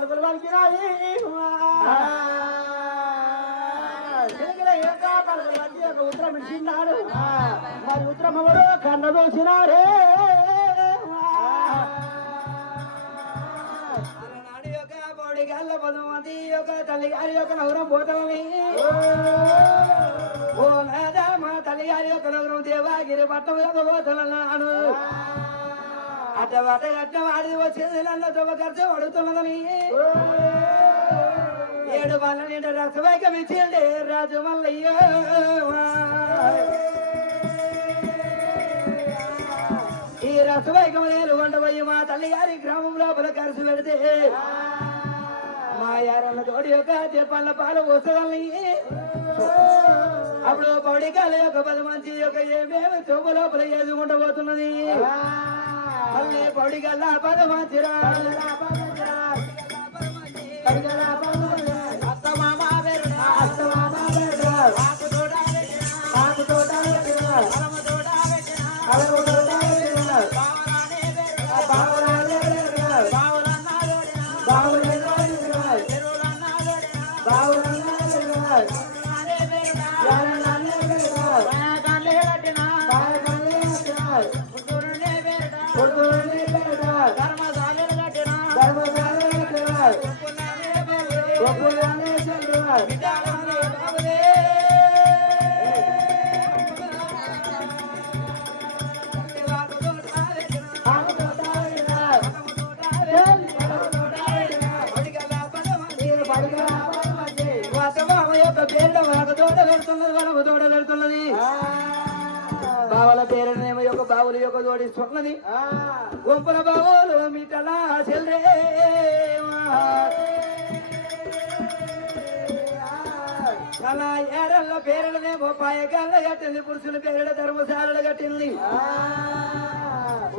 పలుకులు పలికినాయి పలుకులు పలికి ఒక ఉత్తరం ఇచ్చినాడు మరి ఉత్తరం ఎవరు కన్న దోసినారే గల్ల పదమతి యొక్క తల్లి గారి యొక్క నగరం పోతామని ఓ నాదా మా తల్లి గారి యొక్క నగరం దేవాగిరి పట్టం యొక్క పోతున్నాను అట్ట వాడి వచ్చేది నన్ను తొమ్మ ఖర్చు అడుగుతున్నదని 7 వాళ్ళ నిండా రసవైకం ఇచ్చిండే రాజు మల్లయ్య ఈ రసవైకం నేను వండబోయి మా తల్లి గారి గ్రామం లోపల ఖర్చు పెడితే మా యారన్న తోడి యొక్క చెప్పన్న పాలు వస్తుందని అప్పుడు పౌడికాల యొక్క 10 మంచి యొక్క ఏమేమి చొమ్మ లోపల వేసుకుంటూ పోతున్నది మళ్ళీ పౌడికల్లా 10 మంచిరా బావల పేరునేమో యొక్క బావుల యొక్క జోడిస్తున్నది గుంపుల బావులు మిటలా చెల్లే అలా ఏరల్ల పేరునేమో పాయకాల కట్టింది పురుషుల పేరుల ధర్మశాలలు కట్టింది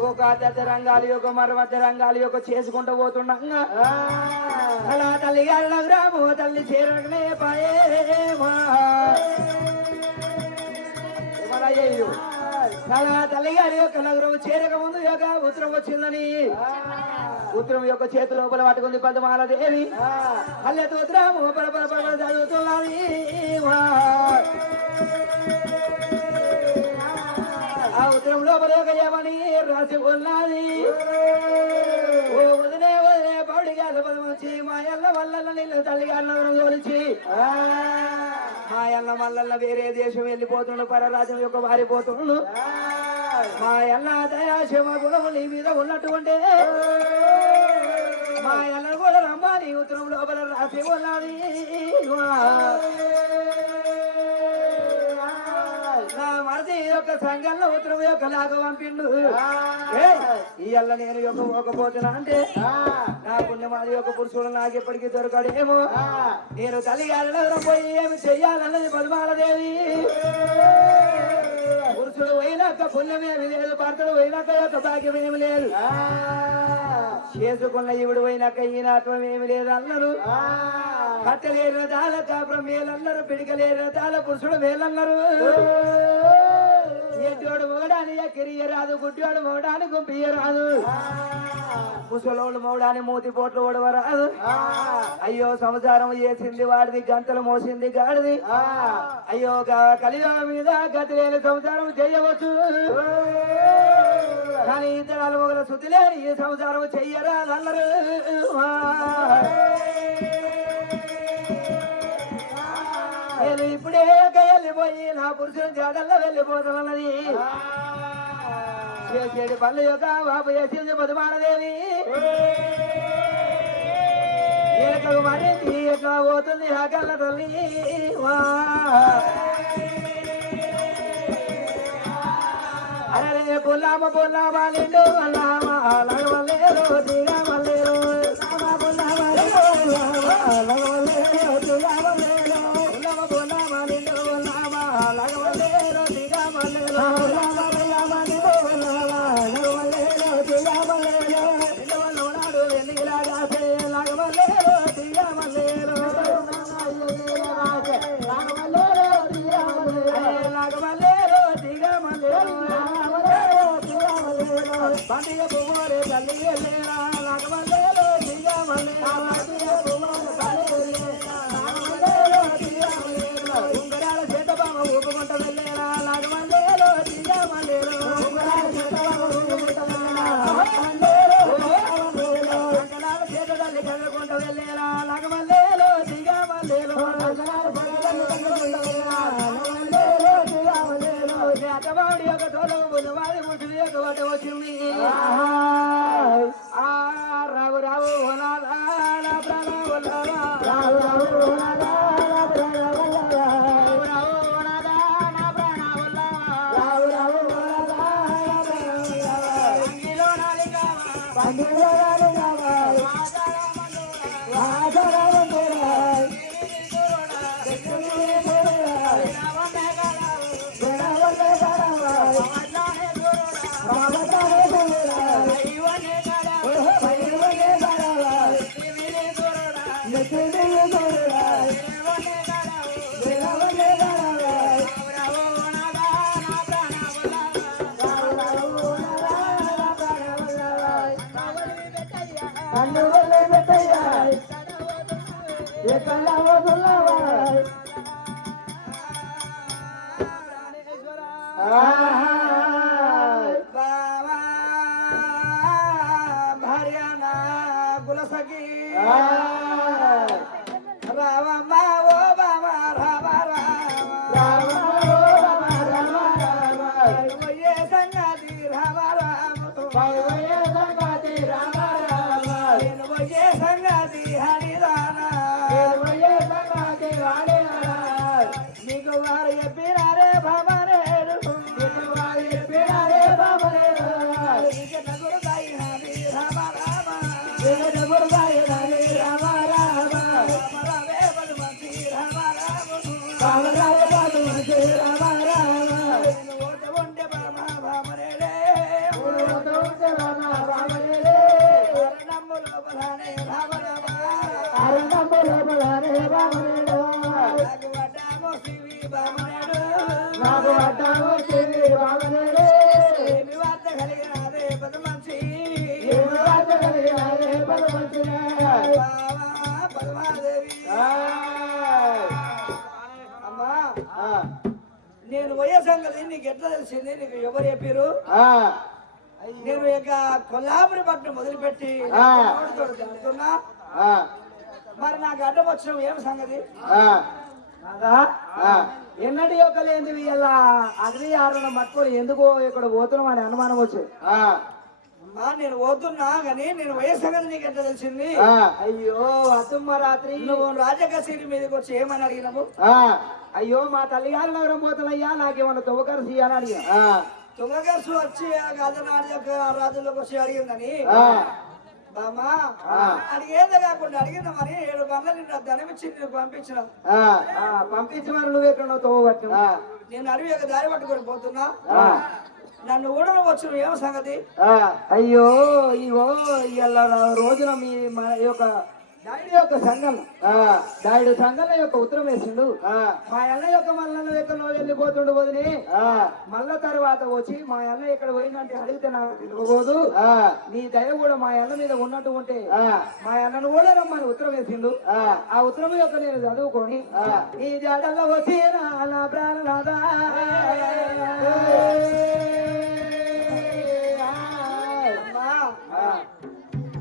ఒక దత్త రంగాల యొక్క మరమధ్య రంగాల యొక్క చేసుకుంటూ పోతుండగా అలా తల్లి గారి నగరాము తల్లి చేరనే పాయే అలా తల్లి గారి యొక్క నగరం చేరక ముందు యొక్క ఉత్తరం వచ్చిందని ఉత్తరం యొక్క చేతి లోపల పట్టుకుంది పద్మాల దేవి అల్లెత ఉత్తరము చదువుతున్నది ఆ ఉత్తరం లోపల ఏమని రాసి ఉన్నది ఓ వదిలే వదిలే పౌడి గారి పదమొచ్చి మా ఎల్ల వల్ల నీళ్ళు తల్లి గారి నగరం గురించి మా ఎల్ల మల్లల్ల వేరే దేశం వెళ్ళిపోతుండు పరరాజ్యం యొక్క వారిపోతుండు మా ఎల్ల దయాశమ గుణము నీ మీద ఉన్నట్టుంటే మా ఎల్ల కూడా రమ్మని ఉత్తరం లోపల రాసి ఉన్నది నా మరిది యొక్క సంఘంలో ఉత్తరం యొక్క లాగా పంపిండు ఇయ్యల్ల నేను యొక్క పోకపోతున్నా అంటే నా పుణ్యమాది యొక్క పురుషుడు నాకు ఎప్పటికీ దొరకడేమో నేను తల్లి గారిలో పోయి ఏమి చెయ్యాలన్నది పద్మాలదేవి పురుషుడు పోయినాక పుణ్యమేమి లేదు భర్తడు పోయినాక యొక్క భాగ్యం ఏమి లేదు చేసుకున్న ఇవిడు పోయినాక ఈనాత్వం ఏమి లేదు అన్నారు కట్టలేరు దాల కాపురం మేలన్నారు పిడికలేరు దాల పురుషుడు మేలన్నారు ఎడ్డోడు మొగడాని ఎక్కిరియ రాదు గుడ్డోడు మొగడాని గుంపియ రాదు ముసలోళ్ళు మొగడాని మూతి పోట్లు ఓడవరాదు అయ్యో సంసారం చేసింది వాడిది గంటలు మోసింది గాడిది అయ్యో కలియుగ మీద గతి లేని సంసారం చేయవచ్చు కానీ ఇతరాలు మొగల శుద్ధి లేని ఈ సంసారం చెయ్యరాదు అన్నారు నేను ఇప్పుడే వెళ్ళిపోయి నా పురుషుని జాడల్లో వెళ్ళిపోతున్నది చేసేది పనుల యొక్క బాబు చేసింది పద్మాలదేవి మరింది ఎట్లా పోతుంది ఆకల్ల తల్లి అరే పొల్లామ పొల్లామా నిండు వల్లామా లగవలేరు దిగా మల్లేరు పండుగ పువ్వురే తల్లి వెళ్ళేరా లగవలేరు దిగా మల్లేరా బాటవాడి యొక్క తోలు బుధవాడి ముసుడి యొక్క వాట వచ్చింది రావు రావు ఓనాలా నా ప్రాణ వల్లాలా రావు రావు ఓనాలా నా ప్రాణ వల్లాలా రావు రావు ఓనాలా నా ప్రాణ వల్లాలా రావు రావు ఓనాలా నా ప్రాణ వల్లాలా అంగిలో నాలిగావా పంగిలో నాలిగావా వాదరా మందురా దక్షిణే దూరా రావమే గాలా రావమే గాలా వాదనే దూరా వాదనే దూరా ఐవనే గాలా ఐవనే గాలా నితినే దూరా నితినే దూరా ఐవనే గాలా ఐవనే గాలా రావు నాదా నా ప్రాణ వల్లాలా రావు నాదా నా ప్రాణ వల్లాలా కావలి బెట్టయ్యా కన్నువలే బెట్టయ్యా ఏ కళ్ళవదులవా బావా భార్యానా గులసకి రావమ్మ ఓ బావా రామ రామ పోయే సంగతి రామ రామ పోయే సంగతి రామ రామ నేను పోయే సంగతి హరిదానా నేను పోయే సంగతి హరిదానా నీకు వారు చెప్పినారే బాబనేరు నీకు వారు చెప్పినారే బాబనేరు నీకు నగురుతాయి హరి రామ రామ నీకు నగురుతాయి హరి రామ రామ రామరావే బలుమంతి రామ రామ రామరావే బలుమంతి రామ రామ నేను ఓట ఉండే బామ బామనేరే ఓట ఉండే బామ బామనేరే అరణమ్ములో బలానే రామ రామ అరణమ్ములో బలానే బామనేరు నాకు వడ్డామో శివి బామనేడు నాకు వడ్డామో శివి బామనేడు ఏమి వార్త కలిగినారే బలుమంచి ఏమి వార్త కలిగినారే బలుమంచి బావా బలమాదేవి అమ్మా నేను పోయే సంగతి నీకు ఎట్లా తెలిసింది నీకు ఎవరు చెప్పారు నేను ఇక కొల్లాపురి పట్టణం మొదలుపెట్టి తిరుగుతున్నా మరి నాకు అడ్డం వచ్చిన ఏం సంగతి ఎన్నటి యొక్క లేనివి ఇలా అగ్ని ఆరున మట్టుకొని ఎందుకో ఇక్కడ పోతున్నాం అని అనుమానం వచ్చి నేను పోతున్నా కానీ నేను పోయే సంగతి నీకు ఎట్లా తెలిసింది అయ్యో అతుమ్మ రాత్రి నువ్వు రాజకసీరి మీదకి వచ్చి ఏమని అడిగినావు అయ్యో మా తల్లిగారి నగరం పోతున్నయ్యా నాకేమన్నా తువ్వకరసి అని అడిగా తువ్వకరసు వచ్చి గదనాడి యొక్క రాజుల్లోకి వచ్చి అడిగిందని బామా అడిగేదే కాకుండా అడిగిందామని 7 గంటల నిన్ను ధనమిచ్చి నీకు పంపించిన పంపించమని నువ్వు ఎక్కడ తోగట్టు నేను అడవి యొక్క దారి పట్టుకొని పోతున్నా నన్ను కూడా వచ్చు ఏమో సంగతి అయ్యో ఇవో ఇలా రోజున మీ యొక్క దాడి యొక్క సంఘం దాడి సంఘంలో యొక్క ఉత్తరం వేసిండు మా అన్న యొక్క మల్లన్న ఎక్కడో వెళ్ళిపోతుండు వదిలి మళ్ళా తర్వాత వచ్చి మా అన్న ఇక్కడ పోయిందంటే అడిగితే నాకు తెలియబోదు నీ దయ కూడా మా అన్న మీద ఉన్నట్టు ఉంటే మా అన్నను కూడా రమ్మని ఉత్తరం వేసిండు ఆ ఉత్తరం యొక్క నేను చదువుకొని ఈ జాడల్లో వచ్చి నా ప్రాణనాథ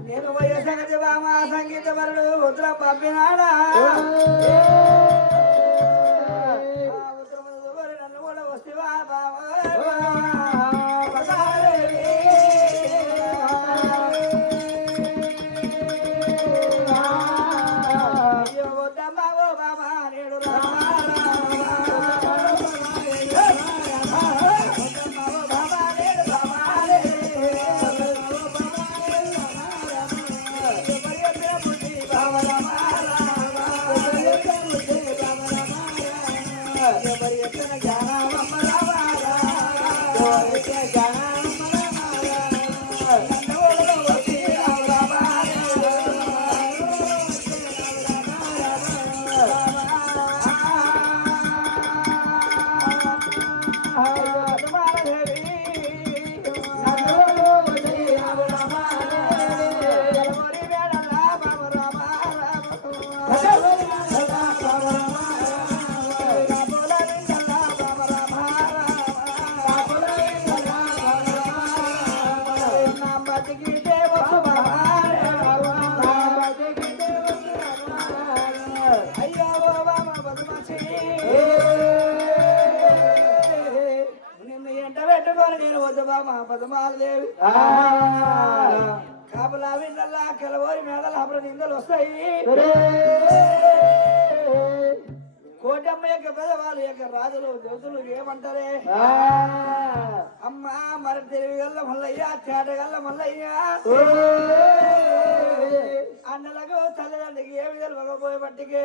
నేను పోయే సంగతి బామా సంగీత వరుడు ఉత్తరం పంపినాడా ఉత్తరం నన్ను కూడా వస్తేవా బామా వద్దమ్మా ఓ బామా నేడు పెట్టుకొని నేను వద్దు బామ పదమాలదేవి కాపలా విండల్లా కలవోరి మేడల అప్పుడు నిందలు వస్తాయి కోటమ్మ యొక్క పెదవాళ్ళు యొక్క రాజులు దేవతలు ఏమంటారే అమ్మా మరి తెలివి గల్ల మల్లయ్య తేటగల్ల మల్లయ్య అన్నలకు తల్లిదండ్రికి ఏ విధాలు మగపోయే బట్టికి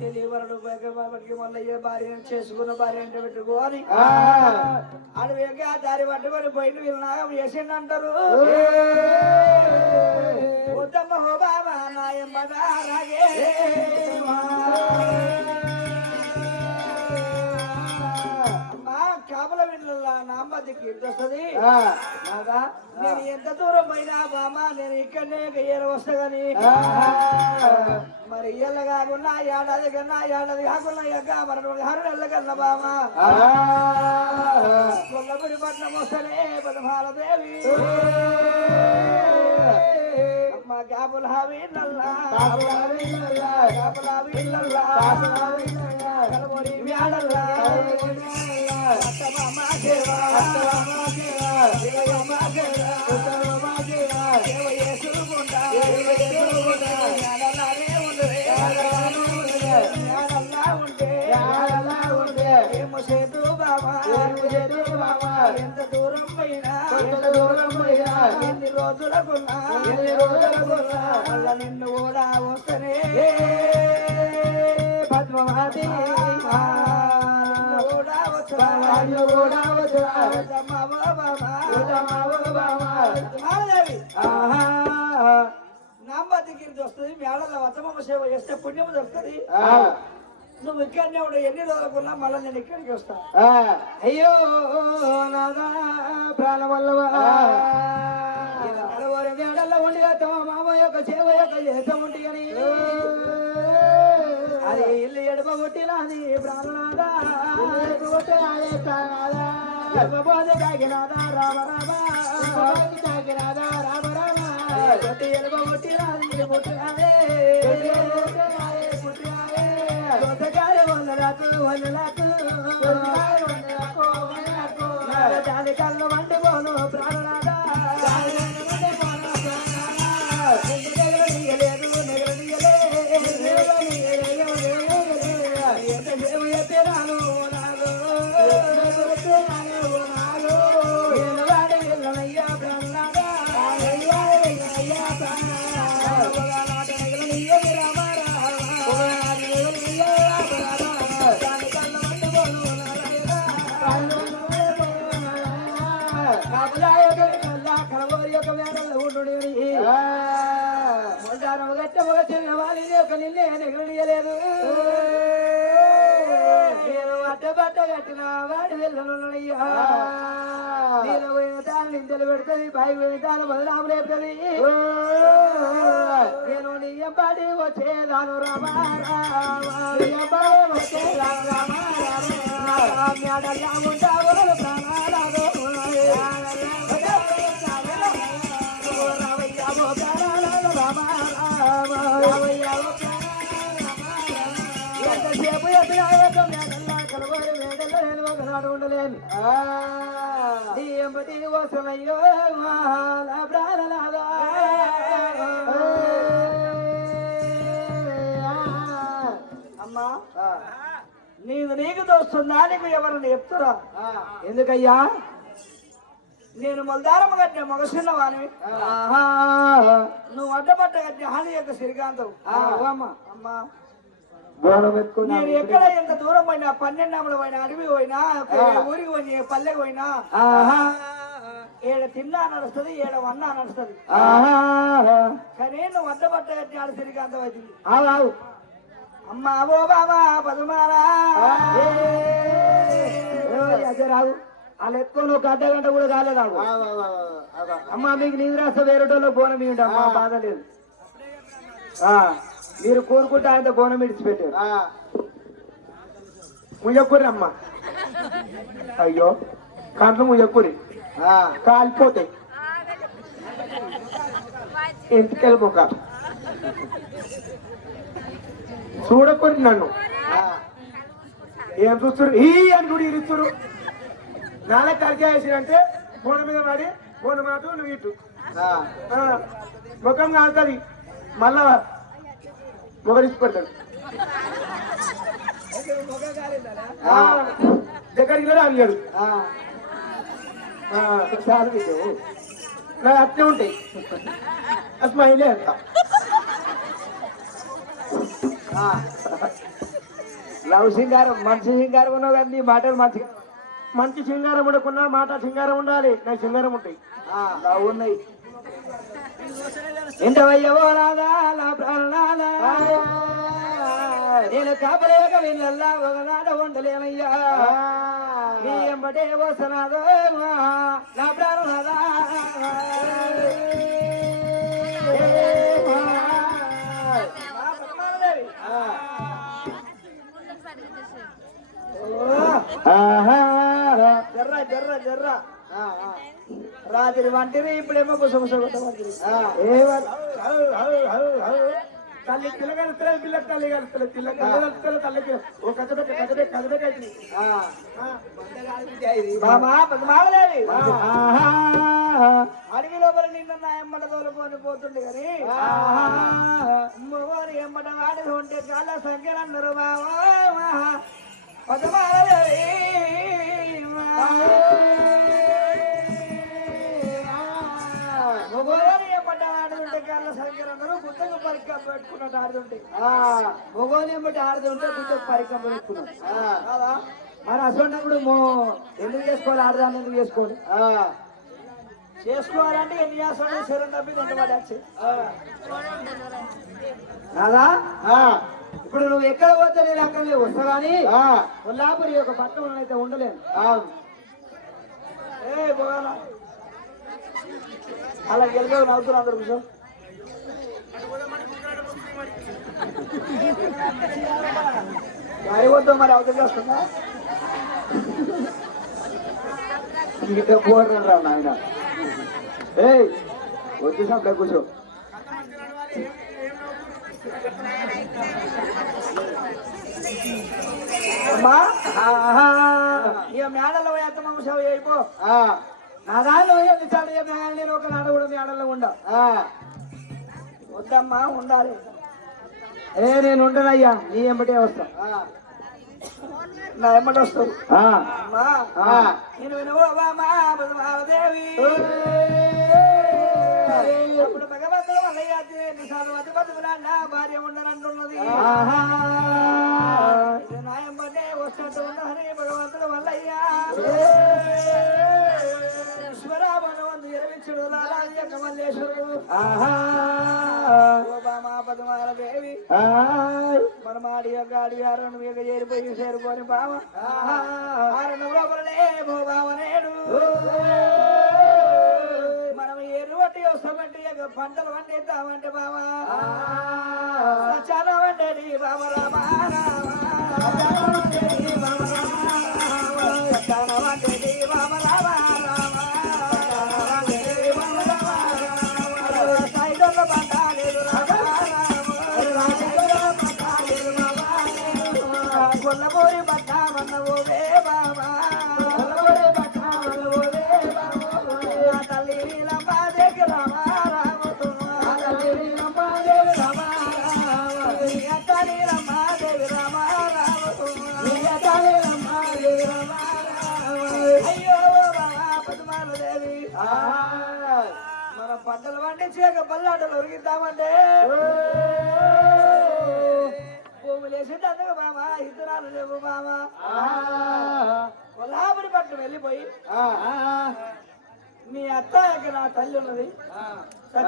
తెలియవరడు బట్టికి మల్లయ్య భార్య చేసుకున్న భార్య అంటే పెట్టుకోని అడవి యొక్క దారి పట్టుకొని బయట వీళ్ళు నాగం చేసిండంటారు ఉత్తమ్మ హో బాబా నాయమ్మ రాగే కాపల విండ్ల నాంబతికి ఇంటొస్తుంది నేను ఎంత దూరం పోయినా బామా నేను ఇక్కడనే గయ్యాల వస్తా గాని మరి ఇయ్యాల కాకుండా ఏడాది కన్నా ఏడాది కాకుండా ఎక్క మన 6 నెలల కన్నా బామా కొల్లపురి పట్నం వస్తేనే పదమాలదేవి అమ్మ కాపుల వీళ్ళల్లా కాపుల వీళ్ళల్లా కలబడి వ్యాడల్లా ఎంత దూరం పోయినా ఎన్ని రోజులకున్నా మళ్ళా నిన్ను కూడా వస్తనే పద్మావతి నాంబతికి వస్తుంది మేడలో వతమ్మ సేవ చేస్తే పుణ్యము దొరుకుతుంది నువ్వు ఇక్కడనే ఉండే ఎన్ని రోజులకున్నా మళ్ళీ నేను ఇక్కడికి వస్తా అయ్యో నాదా ప్రాణం వల్లవా మేడల్లో ఉండి తమ మామ యొక్క సేవ యొక్క చేత ఉండి అని అది ఇల్లు ఎడమ కొట్టినది ప్రాణనాదా కాకినాదా రామ రామ కాకినాదా రామ రామ కొట్టి ఎడమ కొట్టినది పుట్టినదే దోసకాయ వందలకు వందలకు దాని కళ్ళు వండుకోను ప్రాణనాదా నిన్నలేదు నేను అడ్డబట్ట కట్టిన వాడి వెళ్ళనయ్యా నేను పోయిన తాను నిందలు పెడుతుంది పై పోయిన తాను బదనాము లేపుతుంది నేను నీ ఎంపాటి వచ్చేదాను రామా వచ్చేదాను రామా మేడల్లా ఉంటావు ప్రాణాలు ఉండలేను ఎంబటి వసమయ్యో ప్రాణనాదా అమ్మా నీకు దోస్తుందా నీకు ఎవరన్నా చెప్తురా ఎందుకయ్యా నేను మొలదారమ్మ కట్టిన మొగసిన్న వాని నువ్వు అడ్డపట్ట కట్టిన హాని యొక్క శ్రీకాంతం అమ్మా నేను ఎక్కడ ఎంత దూరం పోయినా 12 అమ్మలు పోయినా అడవి పోయినా ఊరికి పోయినా పల్లెకి పోయినా ఏడ తిన్నా నడుస్తుంది ఏడ వన్నా నడుస్తుంది కానీ నువ్వు అడ్డపట్ట కట్టిన ఆడ శ్రీకాంతం అవుతుంది అమ్మా ఓ బాబా పదుమారా రావు అలా ఎత్తుకొని ఒక అర్ధగంట కూడా కాలేదు అమ్మా మీకు నీరు రాస్తే వేరేటోళ్ళకి బోనం ఇవ్వండి అమ్మా బాధ లేదు మీరు కోరుకుంటే ఆయన బోనం విడిచిపెట్టారు ముయ్యకూరి అమ్మ అయ్యో కంట్లు ముయ్యకూరి కాలిపోతాయి ఇంటికెళ్ళిపోక చూడకూరి నన్ను ఏం చూస్తారు ఈ అని కూడా ఇరుస్తారు నాన్న కలిసి వేసిరంటే ఫోన్ మీద పడి ఫోన్ మాట నువ్వు ఇటు ముఖం కాలుతుంది మళ్ళా మొగలిచ్చి పెడతాడు దగ్గరికి అడిగాడు నాకు అట్నే ఉంటాయి అసలు మహిళే అంత లవ్ సింగారం మంచి సింగారం ఉన్నావు కానీ నీ మాటలు మంచిగా మంచి సింగారం ఉండకున్నా మాట సింగారం ఉండాలి నాకు సింగారం ఉంటాయి లవ్ ఉన్నాయి ఎంతవయ్యవో రాదా నా ప్రాణాలా నేను కాపలేక వీళ్ళల్లా ఒకనాడ ఉండలేనయ్యా నీ ఎంబటే వసనాదో నా ప్రాణనాదా జర్రా జర్రా జర్రా రాత్రి వంటివి ఇప్పుడేమో తల్లి పిల్లగలుగుతారా పిల్ల తల్లి కలుగుతారు పిల్ల కలుగుతారు తల్లికి ఓ కథబెట్టి అడవి లోపల నిన్న నా ఎమ్మట తోలుకొని పోతుండే కానీ అమ్మవారి ఎమ్మట వాడి ఉంటే చాలా సంఖ్యలు అందరూ బావా పదమాలదేవి మొగోని ఎమ్మట ఆడుతుంటే కాళ్ళ సంఖ్యలు అందరూ గుత్తకు పరికం పెట్టుకున్నట్టు ఆడుతుంటే మొగోని ఎమ్మట ఆడుతుంటే గుత్తకు పరికం పెట్టుకున్నాడు మరి అసలు ఎందుకు చేసుకోవాలి ఆడదాన్ని ఎందుకు చేసుకోవాలి చేసుకోవాలంటే ఎన్ని చేస్తాడు శరం తప్పి తింటబడచ్చు కాదా ఇప్పుడు నువ్వు ఎక్కడ పోతే నేను అక్కడ వస్తా కానీ కొల్లాపురి ఒక పట్టణం అయితే ఉండలేను ఏ పోవాలా అలా గెలిగా నవ్వుతున్నా అందరు కూర్చో గారి వద్దాం మరి అవతల చేస్తుందా ఇంకా పోరు రా నాయన ఏ వచ్చేసాం కూర్చో అమ్మా ఇక మేడలో వేస్తాం అంశావు అయిపో నా దానిలో ఎన్నిసార్లు చెప్పినా నేను ఒక నాడు కూడా మేడల్లో ఉండ వద్దమ్మా ఉండాలి నేను ఉండనయ్యా నీ ఎంబటే వస్తా నా ఎమ్మటి వస్తావు నేను వినవదేవి అప్పుడు భగవంతుడు వల్లయ్య నా భార్య ఉండనంటున్నది నా ఎంబటే వస్తున్నట్టు ఉన్నదని భగవంతుడు వల్లయ్యా ఈశ్వరామనవంతు ఎరవించుడు లాలాది మల్లేశ్వరుడు పద్మాలదేవి మన మాడి గాడి ఆరణం ఇక చేరిపోయి బావ ఆరణం లోపలనే భో బావనేడు మనం ఏరు వట్టి వస్తామంటే ఇక పంటలు పండిద్దామంటే బావా చాలా వండేది బావ రామా వండేది బావ రామ కొల్లబోరి బట్టామన్నవోదే బాబా కొల్లబోరి బట్టామన్నవోదే బాబా తల్లి నీలమ్మాదేవి రామా రామతో తల్లి నీలమ్మాదేవి రామా అత్త నీలమ్మాదేవి రామా రామతో అత్త నీలమ్మాదేవి రామా అయ్యో బాబా పద్మాలదేవి మన పంటలు పండించాక పల్లాటలు ఉరికిద్దామంటే భూములేసింది అందుకు బామా ఇతరాలు లేవు బామా కొల్లాపురి పట్టు వెళ్ళిపోయి మీ అత్త దగ్గర నా తల్లి ఉన్నది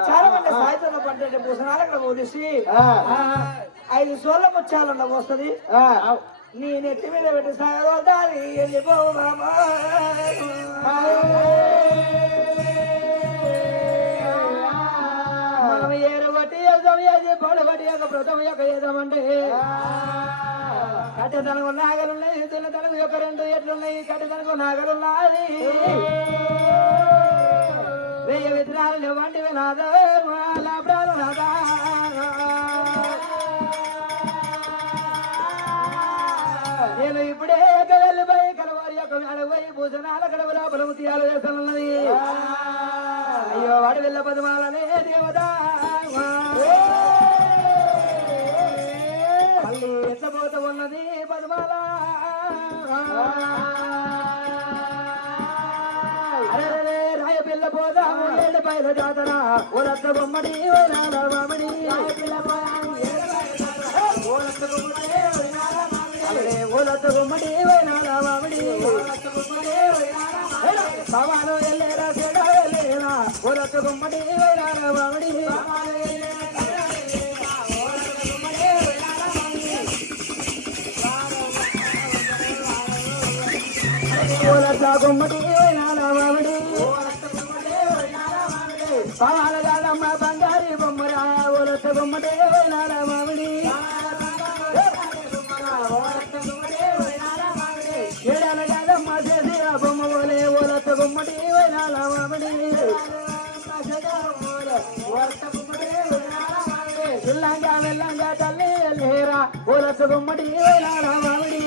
చాలా మంది సాయంత్రంలో పట్టే భూషణాలు అక్కడ పోలీసి 5 సోళ్ళ ముత్యాలన్న వస్తుంది నీ నెత్తి మీద పెట్టి సాగదాని వెళ్ళిపోవు బామా మనం ఏరు బట్టి వెళ్దాం ఏది పొడి బట్టి ఒక వ్రతం యొక్క ఏదామంటే కట్టెతనకు నాగలున్నాయి తిన్నతనకు యొక్క 2 ఎట్లున్నాయి కట్టెతనకు నాగలున్నది 1000 విత్తనాలు లేవంటి నాదా లాభాలు నాదా నేను ఇప్పుడే వెళ్ళిపోయి కలవారి యొక్క అడవై భూషణాల గడవల బలము తీయాలు చేస్తున్నది అయ్యో వాడి వెళ్ళ పదమాలనే దేవత మళ్ళీ ఎత్తపోత ఉన్నది పదమాల అరే రాయ పిల్ల పోదాము ఏడు పైల జాతర ఓ రత్త బొమ్మడి ఓ రామడి ఓలత్త బొమ్మడి ఓ రామడి సవాలు ఎల్లేరా చెడా వెళ్ళేరా ఓలత్త బొమ్మడి ఓ రామడి ఓలత్త బొమ్మడి ఓ రామడి సవాలు కాదమ్మ బంగారి బొమ్మరా ఓలత్త బొమ్మడి ఓ రామడి ఏడాల కాదమ్మ చేసి ఆ బొమ్మ ఓలే ఓలత్త బొమ్మడి ఓ రామడి ఇల్లంగా వెళ్ళంగా తల్లి లేరా ఓలత్త బొమ్మడి ఓ రామడి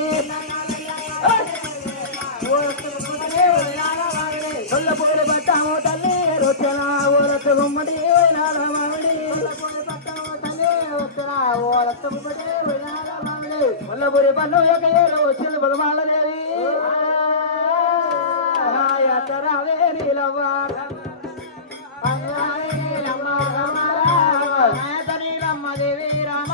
కొల్లపూడి పట్టాము తల్లి రొచ్చెలా ఓలత్త బొమ్మడి ఓ రామడి కొల్లపూరి పన్ను యొక్క ఏరు వచ్చింది పదమాల దేవి రావే నీలవ్వ నీలమ్మ దేవి రామ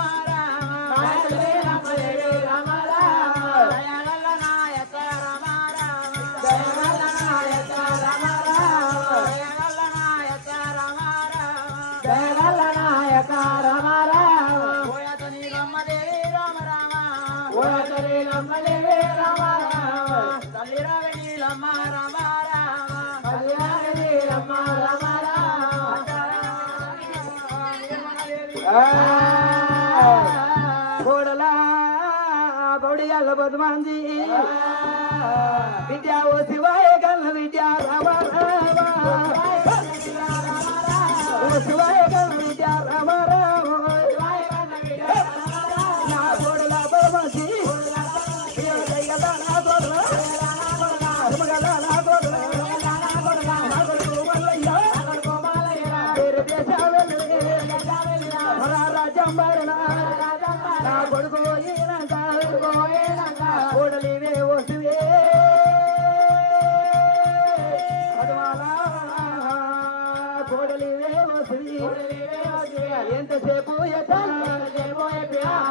కోడలా బౌడియాల బదుమాంది విద్యా ఓ శివాయ కన్న విద్యా రామ ఓ శివాయ కన్న విద్యా రామ నా కోడలా బదుమాంది నా కొడుకు కోడలివే వస్తువే కోడలివే వస్తువి ఎంతసేపు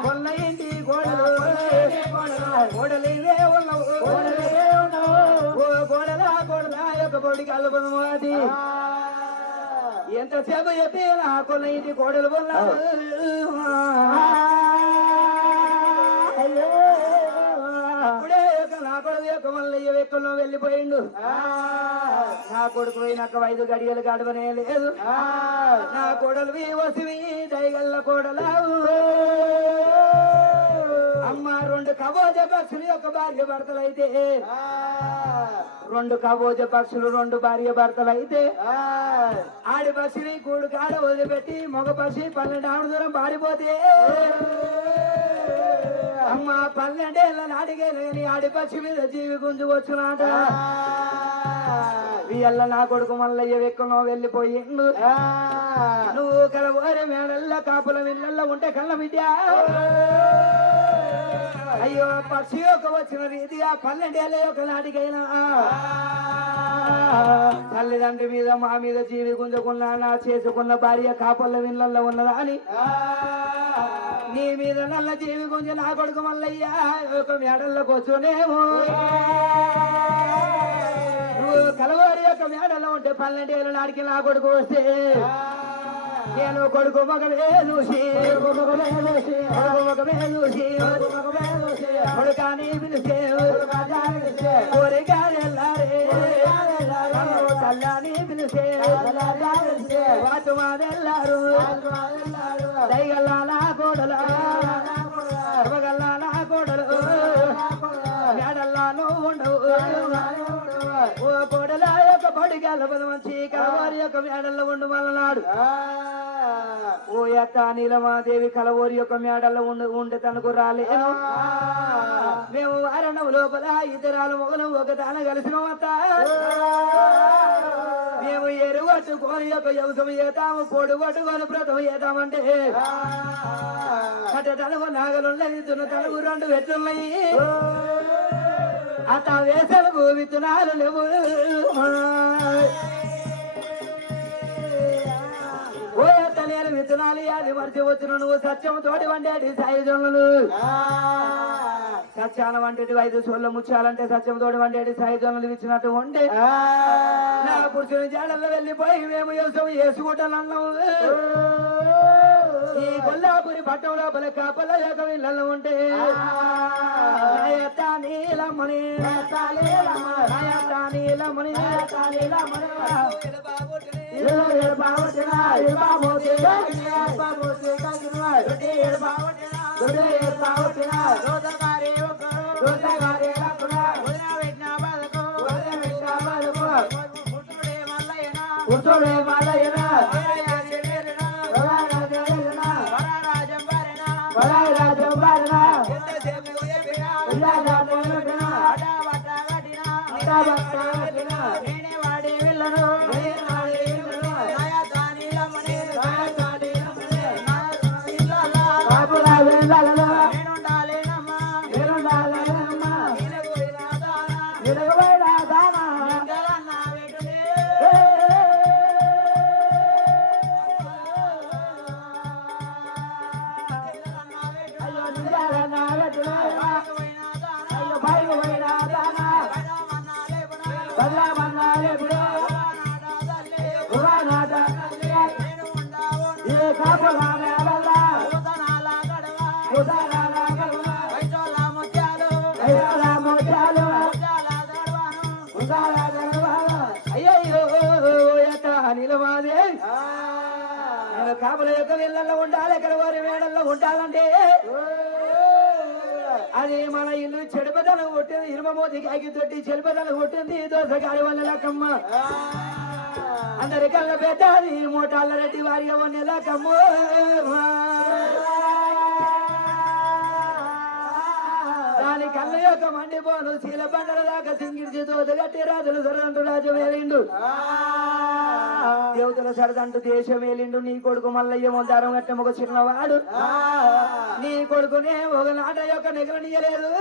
కొన్న ఇంటి కోడలు కోడలివే ఉన్నావు కోడలా కోడలా యొక్క కొడుకు అల్లబది ఎంతసేపు చెప్పి నా కొన్న ఇంటి కోడలు ఉన్నావు నా కొడుకు యొక్క మల్లయ్య వెక్కల్లో వెళ్ళిపోయిండు నా కొడుకు పోయినాక 5 గడియలు గడవనే లేదు నా కోడలు వసివి దయగల్ల కోడలా అమ్మ 2 కబోజ పక్షులు యొక్క భార్య భర్తలైతే 2 కబోజ పక్షులు 2 భార్య భర్తలైతే ఆడి పక్షిని కూడు కాడ వదిలిపెట్టి మగ పక్షి 12 ఆవిడ దూరం పారిపోతే అమ్మ 12 ఏళ్ళ నాటికేని ఆడి పక్షి మీద జీవి గుంజు వచ్చునాట వీళ్ళ నా కొడుకు మల్లయ్య వెక్కునో వెళ్ళిపోయిండు నువ్వు కలవోరే మేడల్లో కాపుల విళ్ళల్లో ఉంటే కళ్ళ బిడ్డ అయ్యో పక్షి యొక్క వచ్చిన రీతిగా 12 ఏళ్ళ యొక్క నాటికైనా తల్లిదండ్రి మీద మా మీద జీవి గుంజుకున్నా నా చేసుకున్న భార్య కాపుల విళ్ళల్లో ఉన్నదా అని నీ మీద నల్ల జీవి గుంజి నా కొడుకు మల్లయ్య ఒక మేడల్లోకి వచ్చునేమో నువ్వు కలవారి యొక్క మేడల్లో ఉంటే 12 ఏళ్ళ నాటికి నా కొడుకు వస్తే నేను కొడుకు మగమే చూసి కొడుకాని పిలిస్తే కోరికాని తల్లాని పిలిస్తే వాటు మాదెల్లారు దయగల్లా నా కోడలు అవగల్లా నా కోడలు మేడల్లాను ఉండవు ఓ కోడల యొక్క పొడిగాల మంచి కలవారి యొక్క మేడల్లో ఉండు మళ్ళనాడు ఓ యక్క నీలమాదేవి కలవోరి యొక్క మేడల్లో ఉండే తనకు రాలేను మేము వారణం లోపల ఇతరాలు మొగలు ఒక తాన కలిసిన మేము ఎరుగొట్టుకొని యొక్క వ్యవసాయం చేతాము పొడు కొట్టుకొని వ్రతం చేద్దామంటే అట తలుగు నాగలున్నది తున్న తలుగు రెండు వెట్టున్నాయి అత వేసలకు విత్తనాలు లేవు ఓ అత్త నేను విత్తనాలు అది మరిచి వచ్చిన నువ్వు సత్యం తోటి వండేటి సాయుధములు సత్యాన వంటి 5 సోళ్ళ ముచ్చాలంటే సత్యం తోటి వండేటి సాయుధములు ఇచ్చినట్టు ఉండే నా పురుషుని జాడల్లో వెళ్ళిపోయి మేము వ్యవసాయం చేసుకుంటానన్నాము ఈ కొల్లాపురి పట్టం లోపల కాపల యొక్క ఇళ్ళల్లో ఉంటే నీలమణి నీలమణి ఉత్తరే మల్లయ్యనా కాపుల యొక్క వీళ్ళల్లో ఉండాలి ఇక్కడ వారి వేడల్లో ఉండాలంటే అది మన ఇల్లు చెడుపదనం కొట్టింది ఇరుమమోదికి ఆగి తొట్టి చెడుపదనం కొట్టింది దోసగారి వల్ల లెక్కమ్మ అందరికల్లా పెద్దది మోటాళ్ళ రెడ్డి వారి అవన్నీ లెక్కమ్మ దాని కళ్ళ యొక్క మండిపోను శీల పంటల దాకా సింగిడిచి దోతగట్టి రాజులు సరదంటు రాజు వేలిండు దేవతల సరదంటు దేశం వేలిండు నీ కొడుకు మల్లయ్య మొందారం గట్టం ఒక చిన్నవాడు నీ కొడుకునే ఒక నాట యొక్క నిగలనీయలేదు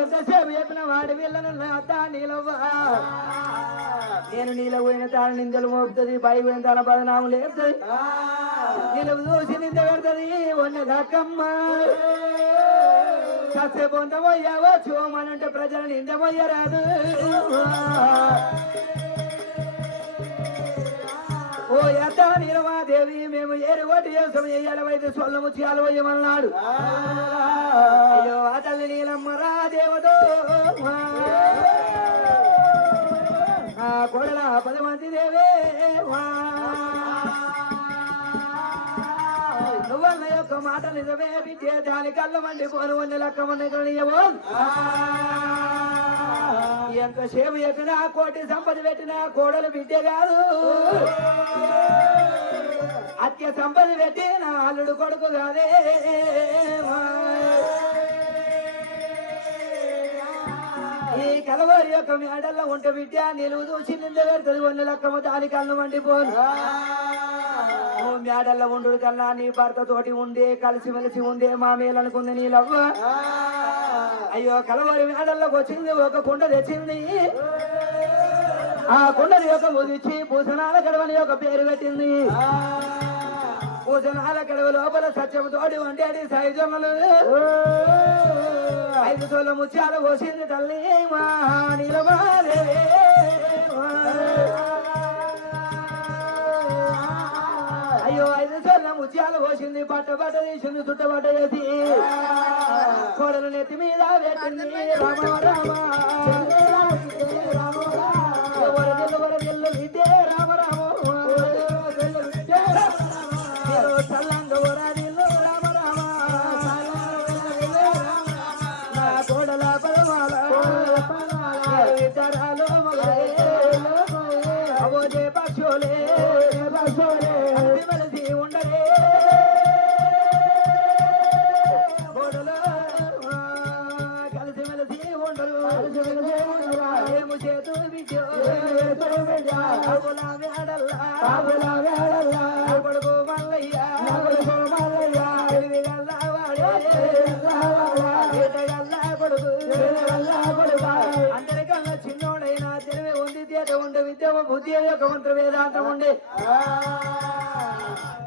ఎంతసేపు చెప్పిన వాడి వీళ్ళను నీలవ్వా నేను నీళ్ళ పోయిన తాను నిందలు మోపుతుంది పై పోయిన తన బదనాము లేపుతుంది నిలువు చూసి నింద పెడుతుంది ఉన్న దక్కమ్మ సత్య పొందబోయావో చూమనంటే ప్రజలు నిందబోయరాదు ఓ యత నీలమాదేవి మేము ఏరుగొట్టి వ్యవసాయం చేయాలి 5 సొల్ల ముత్యాలు పోయమన్నాడు అయ్యో ఆ తల్లి నీలమ్మరా దేవతో ఆ కొడల 10 మంది దేవే నువ్వన్న యొక్క మాట నిజమే బిడ్డే దాని కళ్ళ మండి పోను వంద లెక్కమన్నయవో ఎంతసేపు ఎక్కినా కోటి సంపద పెట్టినా కోడలు బిడ్డే కాదు అత్య సంపద పెట్టి నా అల్లుడు కొడుకు కాదే ఈ కలవారి యొక్క మేడల్లో ఉంటే బిడ్డ నిలువు చూసి నింద పెడుతుంది వంద లెక్కము దాని కళ్ళు మండిపోను నువ్వు మేడల్లో ఉండు కన్నా నీ భర్త తోటి ఉండే కలిసిమెలిసి ఉండే మా మేలనుకుంది నీలవ్వ అయ్యో కలవారి మేడల్లోకి వచ్చింది ఒక కుండ తెచ్చింది ఆ కుండని యొక్క ఉదిచ్చి పూసనాల గడవని యొక్క పేరు పెట్టింది పూసనాల గడవ లోపల సత్యం తోటి వండేది సైజమ్మలు 5 సోళ్ళ ముత్యాలు పోసింది తల్లి మా నీలమాదేవి అయ్యో 5 సోళ్ళ ముత్యాలు పోసింది బట్ట తీసింది చుట్టబట్ట వేసి కోడలు నెత్తి మీద పెట్టింది రామ రామ వరదిల్లు విద్యే రామ రామ చల్లంగ వరదిల్లు రామ రామ నా కోడల పదవాల ఇతరాలు అవోదే పక్షులే చేతు విద్యో బాబులా వేడల్లా కొడుకు మల్లయ్య కొడుకు అందరికల్లా చిన్నోడైనా తెలివి ఉంది తేట ఉండే విద్య బుద్ధి యొక్క మంత్ర వేదాంతం ఉండే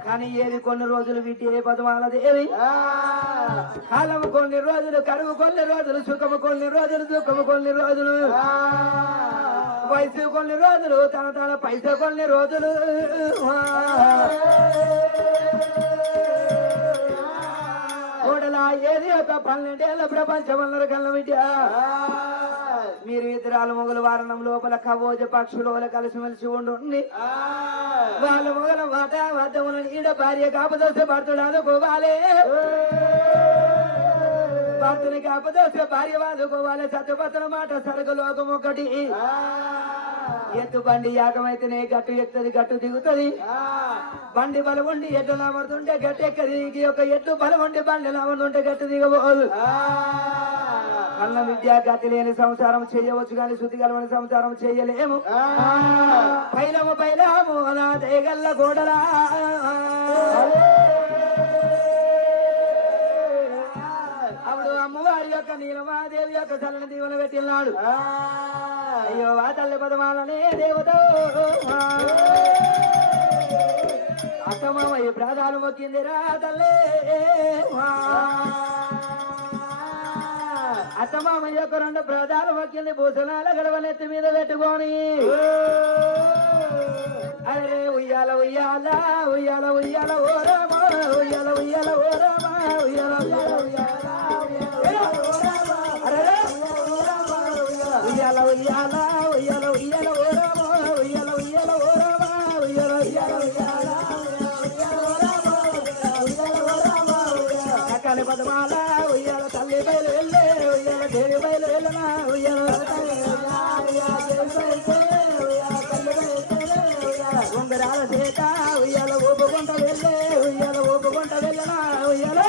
కానీ ఏది కొన్ని రోజులు వీటి ఏ పదమాల దేవి కాలము కొన్ని రోజులు కరువు కొన్ని రోజులు సుఖము కొన్ని రోజులు దుఃఖము కొన్ని రోజులు వయసు కొన్ని రోజులు తన పైసా కొన్ని రోజులు ఓడలా ఏది ఒక 12 ఏళ్ళ ప్రపంచం కళ్ళ విద్య మీరు ఇతరాలు మొగలు వారణం లోపల కవోజ పక్షులు కలిసిమెలిసి ఉండి వాళ్ళ మొగల మాట వద్దమున ఈడ భార్య కాపదోసే భర్తుడు ఆదుకోవాలి భర్తని కాపదోసే భార్య వాదుకోవాలి సత్యపతన మాట సరుకు లోకం ఒకటి ఎత్తు బండి యాగమైతేనే గట్టు ఎక్కుతుంది గట్టు దిగుతుంది బండి బలం ఉండి ఎట్టు లావడుతుంటే గట్టు ఎక్కది ఒక ఎట్టు బలం ఉండి బండి లావడుతుంటే గట్టు దిగబోదు కళ్ళ విద్య గతి లేని సంసారం చేయవచ్చు కానీ శుద్ధి కలవని సంసారం చేయలేము పైలము నా దేగల్ల గోడలా అప్పుడు అమ్మవారి యొక్క నీలమాదేవి యొక్క చల్లని దీవెన పెట్టినాడు అయ్యో ఆ తల్లి పదమాలనే దేవత అత్తమామయ్య ప్రాధాలు మొక్కిందిరా తల్లే అత్తమామయ్య యొక్క 2 ప్రాధాలు మొక్కింది భూషణాల గడవనెత్తి మీద పెట్టుకొని అరే ఉయ్యాల ఉయ్యాల ఉయ్యాల ఉయ్యాల ఓ రామ ఉయ్యాల ఉయ్యాల ఓ రామ ఉయ్యాల ఉయ్యాల ఉయ్యాల ఉయ్యాల ఉయ్యాల ఉయ్యాల ఓ రామ ఉయ్యాల ఉయ్యాల ఓ రామ ఉయ్యాల ఉయ్యాల అక్కడి పదమాల ఉయ్యాల తల్లి బయలు వెళ్ళే ఉయ్యాల దేవి బయలు వెళ్ళనా ఉయ్యాల ఉంగరాల చేత ఉయ్యాల ఊపుకుంట వెళ్ళే ఉయ్యాల ఊపుకుంట వెళ్ళనా ఉయ్యాల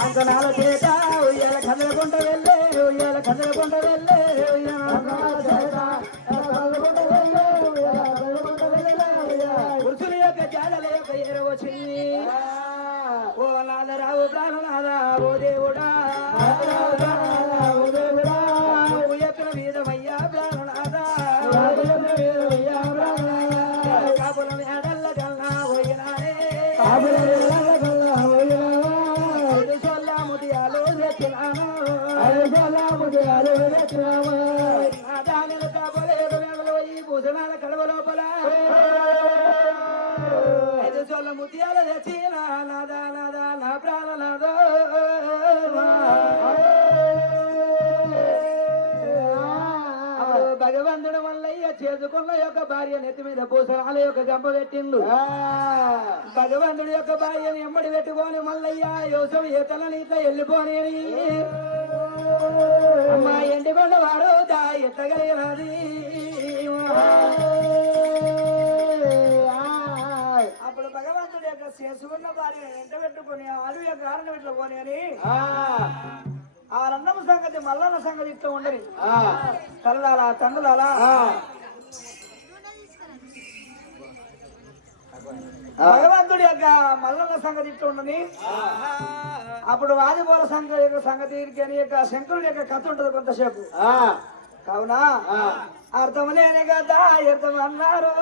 కంకణాల చేత ఉయ్యాల కదలకుంట వెళ్ళే ఉయ్యాల కదలకుంట వెళ్ళే పురుషుల యొక్క జాడల యొక్క ఎరవచ్చింది ఓ నాదరావు ప్రాణనాదా ఓ దేవుడా ఎక్కడ వీధమయ్యా ప్రాణనాదా కాపుల మేడల్ల కన్నా పోయినాడే ముదియాలు తెచ్చినాను దానిలో కాపలేదు పోయి భూషణాల కడవ లోపల 5 సోళ్ళ ముత్యాల తెచ్చిన నాదా నాదా నా ప్రాణనాదో భగవంతుడు మల్లయ్య చేసుకున్న యొక్క భార్య నెత్తి మీద భూషణాల యొక్క గంప పెట్టిండు భగవంతుడి యొక్క భార్యని ఎమ్మడి పెట్టుకొని మల్లయ్య యోసం ఈతలని ఇట్లా వెళ్ళిపోని అమ్మా ఎండికొండ వాడు దా ఎత్తగలిగినది అప్పుడు భగవంతుడి యొక్క చేసుకున్న భార్య ఎంట పెట్టుకుని అడవి యొక్క ఆరణ పెట్టుకొని అని ఆ రన్నమ్మ సంగతి మల్లన్న సంగతి ఇట్లా ఉండని తల్లాలా తండ్రులాలా భగవంతుడి యొక్క మల్లన్న సంగతి ఇట్లా ఉండని అప్పుడు వాదిపోల సంగతి యొక్క శంకరుడి యొక్క కథ ఉంటది కొంతసేపు కావున అర్థం లేని కదా అర్థం అన్నారు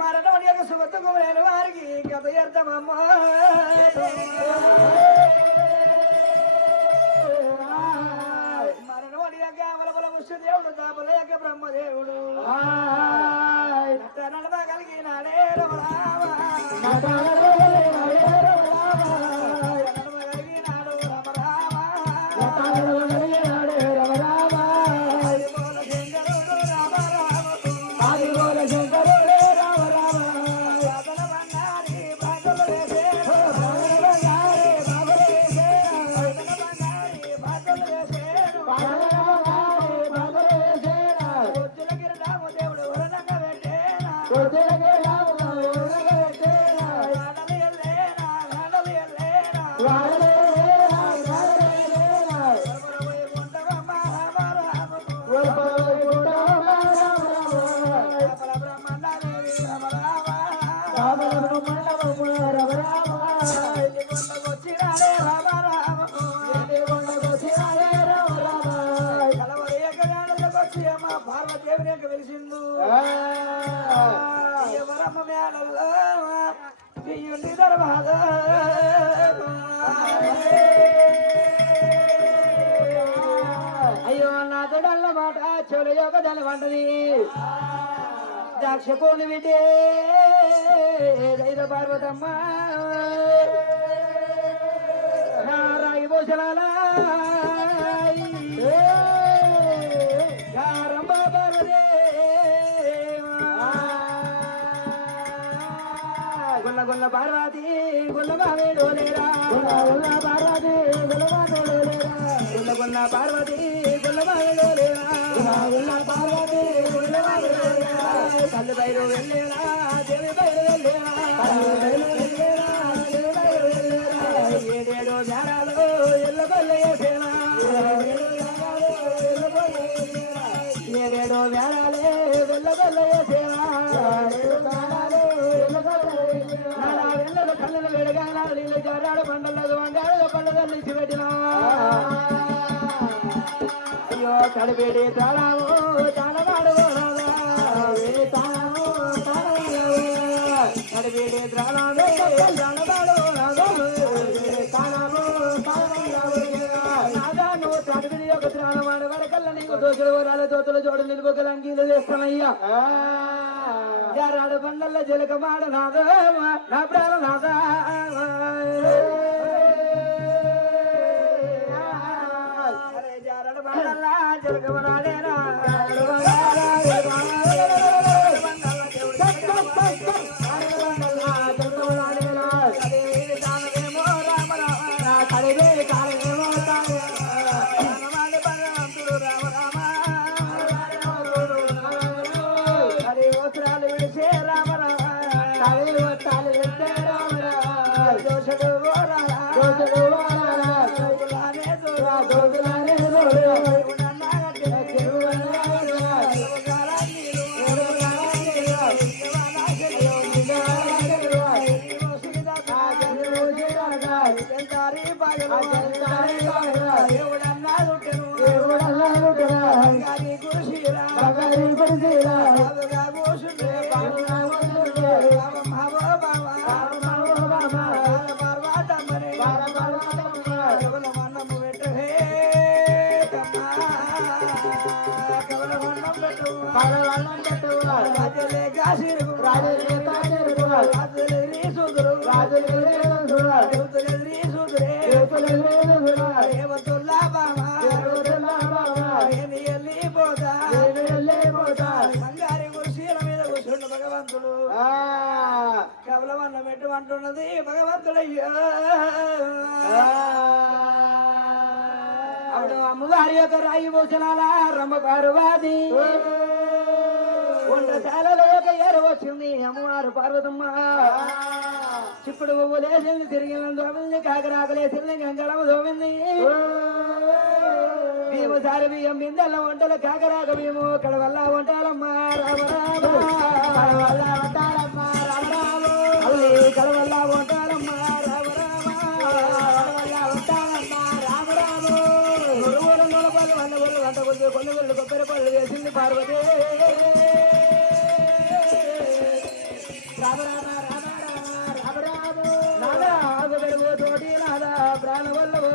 మరణం యొక్క సుగతుకు లేని వారికి కథ అర్థమమ్మా మరణం యొక్క అమలబల విష్ణుదేవుడు దాపల యొక్క బ్రహ్మదేవుడు నడమ కలిగినాడే రమరామ దేవుడు నీ ఇంటి తర్వాత అయ్యో నా తొడల్ల మాట చెవుల యొక్క దాని వంటది దాక్షపోని విడే ధైర్య పార్వతమ్మ నా రాగి భోజనాల గుల్ల గుల్ల పార్వతి గుల్ల బావేడోలేరా గుల్ల పార్వతి గుల్ల బావేడోలేరా గుల్ల గుల్ల పార్వతి గుల్ల బావేడోలేరా గుల్ల పార్వతి గుల్ల బావేడోలేరా కళ్ళు బయలు వెళ్ళేరా దేవి బయలు వెళ్ళేరా ఏడేడో జారాలు ఎల్ల బల్లె చేసేనా ఏడేడో వేళాలే వెళ్ళ బల్లె చేసేనా కళ్ళను వేడగాల నీళ్ళు జోరాడు పండలేదు వంగాడు పండుగలు ఇచ్చి పెట్టినా అయ్యో కడిపేడి తాళాము తాళవాడు కడిపేడి తాళాము తాళవాడు నువ్వు కడిపిడి ఒక త్రాణవాడు వరకల్లా నీకు దోషులు వరాలు దోతులు జోడు నిలుపుకలు అంగీలు చేస్తానయ్యా జారాడు బండల్ల జలక మాడ నాద నా ప్రాణ నాద జారాడు బండల్ల జలక మాడేనా కవలవన్న పెట్టమంటున్నది భగవంతుడయ్యా అప్పుడు అమ్మవారి యొక్క రాయి భోజనాల రమ్మ పార్వతి వంటశాలలో ఒక ఏరు వచ్చింది అమ్మవారు పార్వతమ్మ చిప్పుడు పువ్వు లేచింది తిరిగిన దోమింది కాకరాకలేసింది గంగళమ దోమింది మేము సారి బియ్యం బిందెల్ల వంటలు కాకరాక మేము కడవల్ల వంటాలమ్మ రామరామ వంటాలమ్మ రామరామ కడవల్ల వంటాలమ్మ రామరామ వంటాలమ్మ రామరామ గురువులు నూలపాలు వంద గుళ్ళు వంట గుళ్ళు కొన్ని గుళ్ళు కొబ్బరి పళ్ళు వేసింది పార్వతి రామరామ రామ రామ రామ నాద పెరుగు తోటి నాద ప్రాణ వల్లవో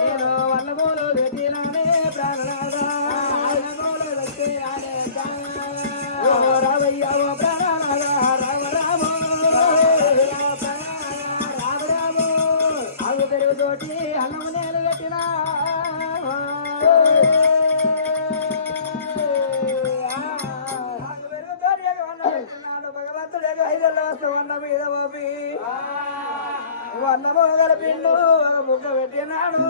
నేను వల్లమూలు పెట్టినానే ప్రాణనాద రావయ్యా ప్రాణనాద రామ రామ రామ రామ ఆగు పెరుగు తోటి అన్నము నేను పెట్టినా వన్న మీద పోపి వన్న మొగల పిండు ముక్క పెట్టినాడు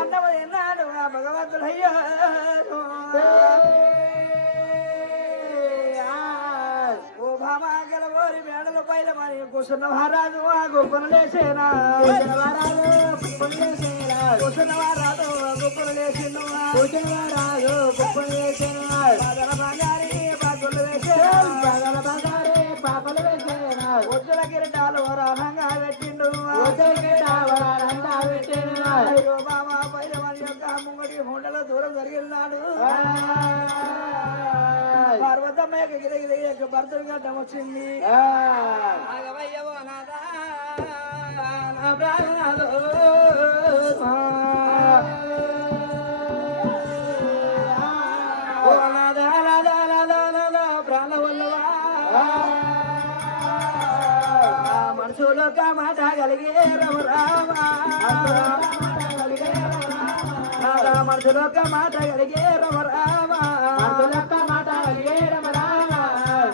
అన్నము తిన్నాడు ఆ భగవంతుడయ్యా ఓ భామాగల ఓరి మేడల పైన మరి కూర్చున్న మహారాజు ఆ గొప్పను లేసేనా కూర్చున్న మహారాజు గొప్పను లేచిన కూర్చున్న మహారాజు గొప్పను లేచిన బంగారి బాగులు వేసేనా పాపలు వేసేనా ఉజ్జల కిరీటాలు రానంగా పెట్టిండు బాబా పైన మన యొక్క ముంగటి ముండల దూరం జరిగినాడు పార్వత భర్తలు గడ్డం వచ్చింది ఆగవయ్యవో నాదా నా ప్రాణనాథో ఓ నాదా నాదా నాదా నాదా ప్రాణ ఉన్నవా మనసులోక మాట కలిగే రమ రామ నాదా మనసులోక మాట కలిగే రమ రామ మాట కలిగే రమ రామ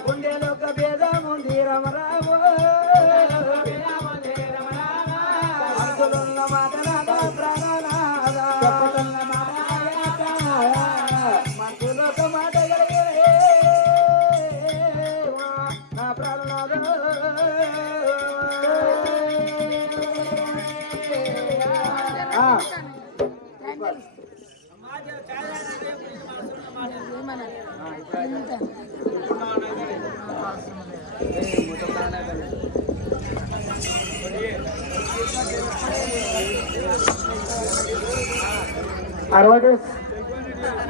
గుండెలోక భేదం ఉంది రమ రామ మనసులున్న మాట నాదా ప్రాణనాథ మనసులోక మాట కలిగే నా ప్రాణనాథ అరవై